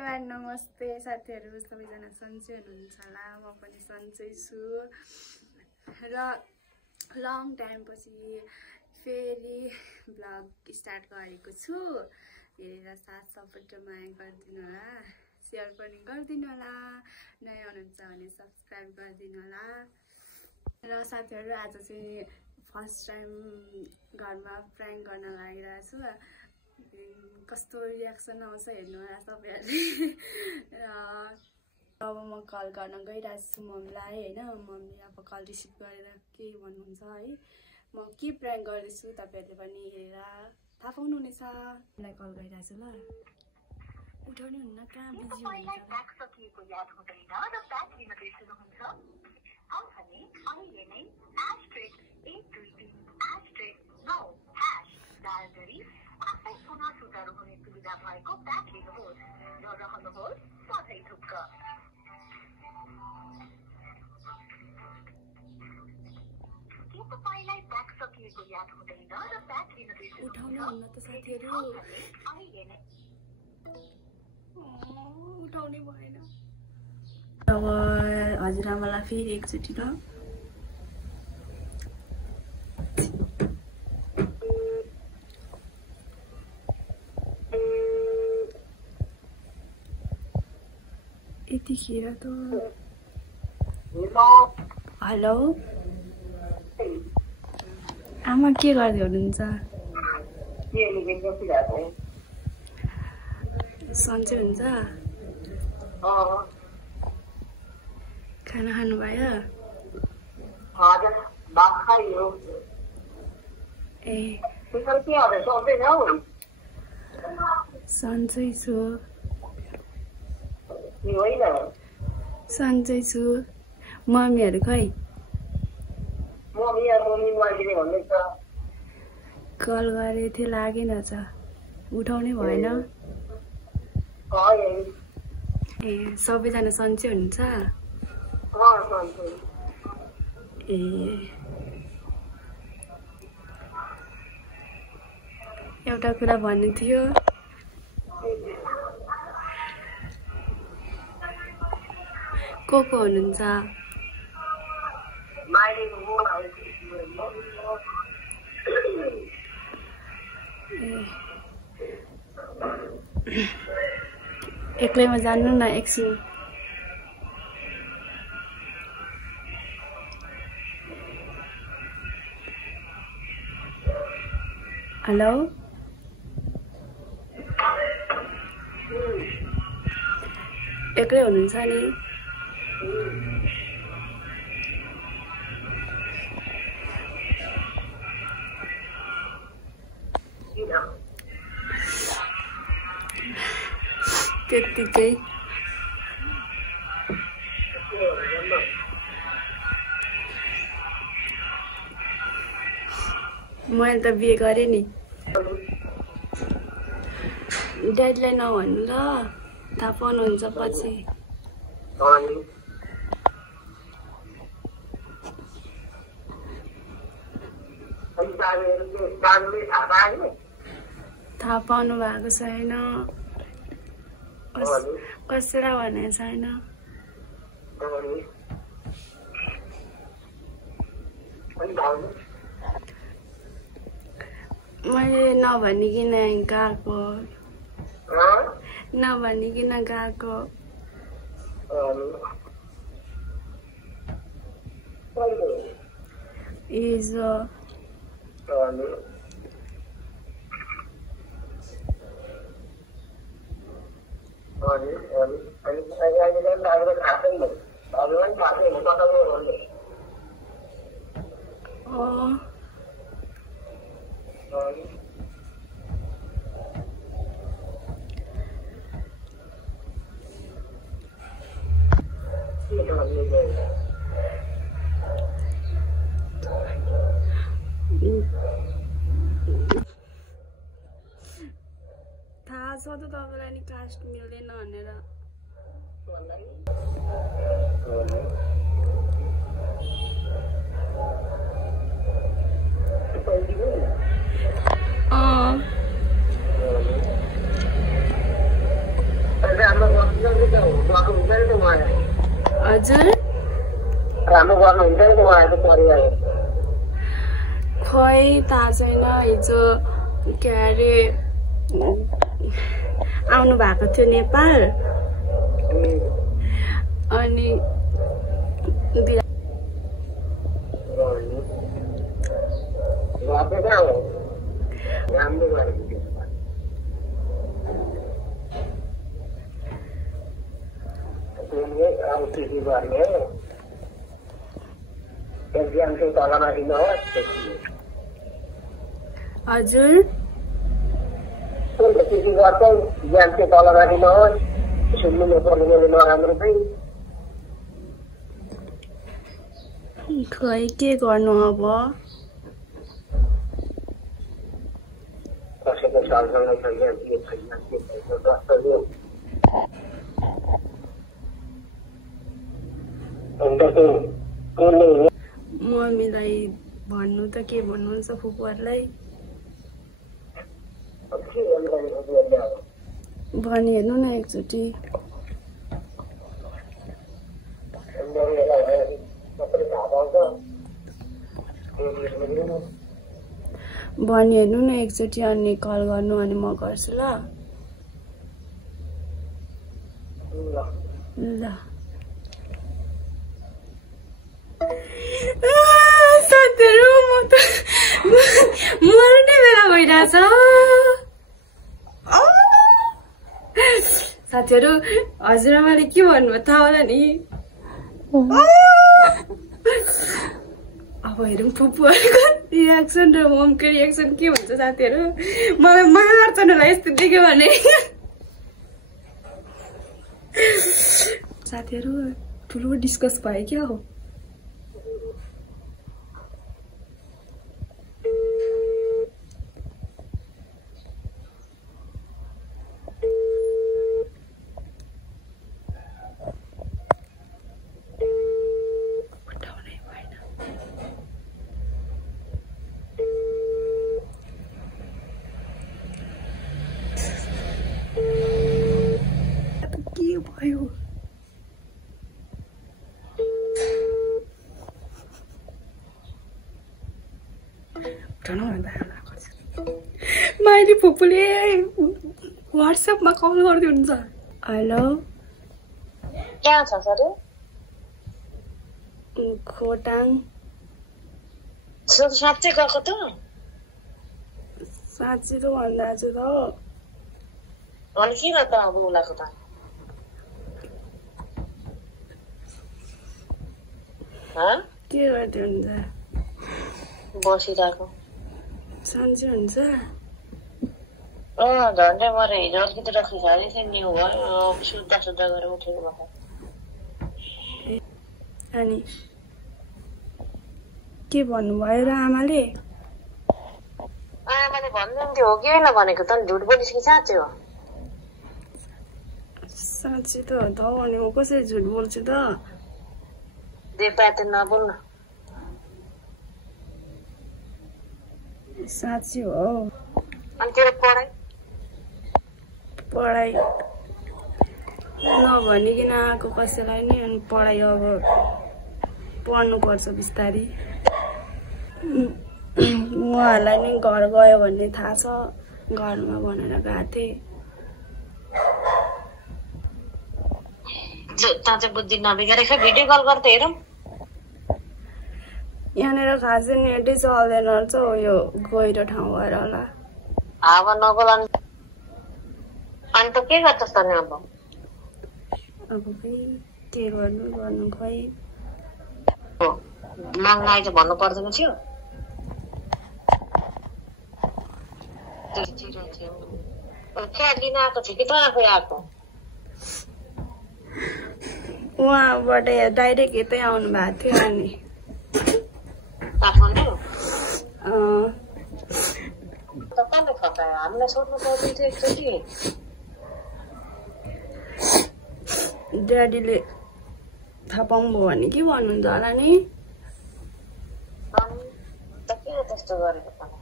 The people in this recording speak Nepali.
हेलो एन्ड नमस्ते साथीहरु, सबैजना सन्चै हुनुहुन्छ होला। म पनि सन्चै छु र लङ टाइम पछि फेरि ब्लग स्टार्ट गरेको छु। हेरेर साथ सपोर्ट र माया गरिदिनु होला, शेयर पनि गरिदिनु होला, नयाँ हुनुहुन्छ भने सब्स्क्राइब गरिदिनु होला। र साथीहरु, आज चाहिँ फर्स्ट टाइम घरमा प्र्याङ्क गर्न लागिरहेको छु। कस्तो रियाक्सन आउँछ हेर्नु होला सबैहरुले। अब म कल गर्न गइरहेको छु मम्मीलाई हैन। मम्मीले अब कल रिसिभ गरेर के भन्नुहुन्छ है, म के प्र्याङ्क गर्दैछु तपाईहरुले पनि हेरेर थाहा पाउनुहुनेछ। मलाई कल गरिरहेको छु ल, उठाउनु हुन्न, कहाँ बिजी हुनुहुन्छ। उठाउनु हुन्न त साथीहरु, उठाउनै भएन। अब हजुरआमालाई फेरि एकचोटि ल। यतिखेर त हेलो आमा, के गर्दै हुनुहुन्छ? सन्चै हुन्छ? खाना खानुभयो? ए सन्चै छु, सन्चै छु। मम्मीहरू खै? कल गरेको थिएँ, लागेन छ, उठाउनै भएन। ए सबैजना सन्चै हुनुहुन्छ? ए एउटा कुरा भन्नु थियो। को हुनुहुन्छ? एक्लैमा जान्नु न एकछिन। हेलो एक्लै हुनुहुन्छ नि? त्यतिकै मैले त बिहे गरेँ नि। ड्याडीलाई नभन्नु ल, थाहा पाउनुहुन्छ पछि। थाहा पाउनु भएको छैन, कसैलाई भनेको छैन। मैले नभनिकन गएको, नभनिकन गएको। हिजो थाहा छ त तपाईँलाई नि कास्ट मिल्दैन भनेर। हजुर राम्रो गर्नुहुन्छ नि उहाँहरूको परिवार खै थाहा छैन हिजो के अरे आउनु भएको थियो नेपाल अनि हजुर खै के गर्नु अब मम्मीलाई भन्नु त के भन्नुहुन्छ फुपूहरूलाई भनिहेर्नु न एकचोटि भनिहेर्नु न एकचोटि अनि कल गर्नु अनि म गर्छु ल ल साथीहरू म त मर्ने बेला भइरहेछ साथीहरू हजुरआमाले के भन्नुभयो थाहा होला नि अब हेरौँ फुपूहरूको रियाक्सन र ममको रियाक्सन के हुन्छ साथीहरू मलाई मार्छन् होला यस्तो देख्यो भने साथीहरू ठुलो डिस्कस भयो क्या हो भयो माइली फुपूले व्हाट्सएपमा कल गरिदिनुहुन्छ हेलो कहाँ छ सर खोटाङ साँच्चै गएको त साँच्चै त भन्दा चाहिँ त अनि किन त अब उसलाई त के गर्दै हुन्छ बसिरहेको सन्चै हुन्छ झन्डै मरे हिजो अलिकति रक्सी खाँदै थिएँ नि भयो सुत्दा सुत्दा गरेर उठेको भएको अनि के भन्नुभयो र आमाले भन्नुहुन्थ्यो हो कि होइन भनेको त झुट बोलिस् कि साँच्चै हो साँच्चै त हो त अनि म कसरी झुट बोल्छु त नबोल्न साँच्चै हो अनि तेरो पढाइ नभनिकन आएको कसैलाई नि अनि पढाइ अब पढ्नुपर्छ बिस्तारै उहाँहरूलाई नि घर गयो भन्ने थाहा छ घरमा भनेर गएको थिएँ बुद्धि नबिगारे भिडियो कल गर्दा हेरौँ यहाँनिर खासै नेटै चल्दैन रहेछ हो यो गहिरो ठाउँ भएर होला हावा नबोल अनि त के गर्छस् त नि अब खै के गर्नु खै माग्न आइज भन्नु पर्दैन थियो क्या लिन आएको थियो कि त आफै आएको उहाँबाट डाइरेक्ट यतै आउनु भएको थियो अनि हामीलाई सोध्नु पर्दैन थियो एकचोटि ड्याडीले थाहा पाउनुभयो भने के भन्नुहुन्छ होला नि किन त्यस्तो गरेको